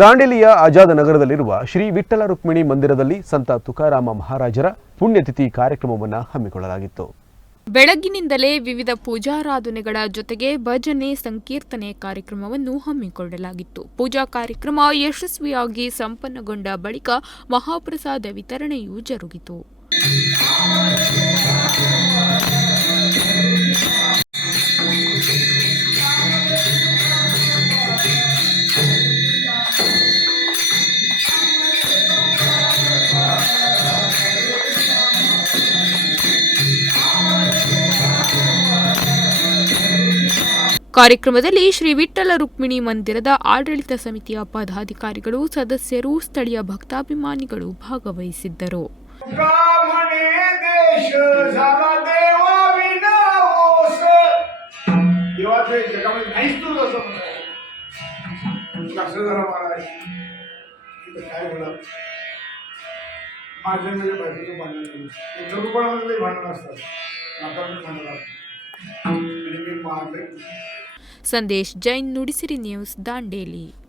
ದಾಂಡೇಲಿಯ ಆಜಾದ ನಗರದಲ್ಲಿರುವ ಶ್ರೀ ವಿಠ್ಠಲ ರುಕ್ಮಿಣಿ ಮಂದಿರದಲ್ಲಿ ಸಂತ ತುಕಾರಾಮ ಮಹಾರಾಜರ ಪುಣ್ಯತಿಥಿ ಕಾರ್ಯಕ್ರಮವನ್ನು ಹಮ್ಮಿಕೊಳ್ಳಲಾಗಿತ್ತು. ಬೆಳಗ್ಗಿನಿಂದಲೇ ವಿವಿಧ ಪೂಜಾರಾಧನೆಗಳ ಜೊತೆಗೆ ಭಜನೆ ಸಂಕೀರ್ತನೆ ಕಾರ್ಯಕ್ರಮವನ್ನು ಹಮ್ಮಿಕೊಳ್ಳಲಾಗಿತ್ತು. ಪೂಜಾ ಕಾರ್ಯಕ್ರಮ ಯಶಸ್ವಿಯಾಗಿ ಸಂಪನ್ನಗೊಂಡ ಬಳಿಕ ಮಹಾಪ್ರಸಾದ ವಿತರಣೆಯೂ ಜರುಗಿತು. ಕಾರ್ಯಕ್ರಮದಲ್ಲಿ ಶ್ರೀ ವಿಠ್ಠಲ ರುಕ್ಮಿಣಿ ಮಂದಿರದ ಆಡಳಿತ ಸಮಿತಿಯ ಪದಾಧಿಕಾರಿಗಳು ಸದಸ್ಯರು ಸ್ಥಳೀಯ ಭಕ್ತಾಭಿಮಾನಿಗಳು ಭಾಗವಹಿಸಿದ್ದರು. ಸಂದೇಶ್ ಜೈನ್ ನುಡಿಸಿರಿ ನ್ಯೂಸ್ ದಾಂಡೇಲಿ.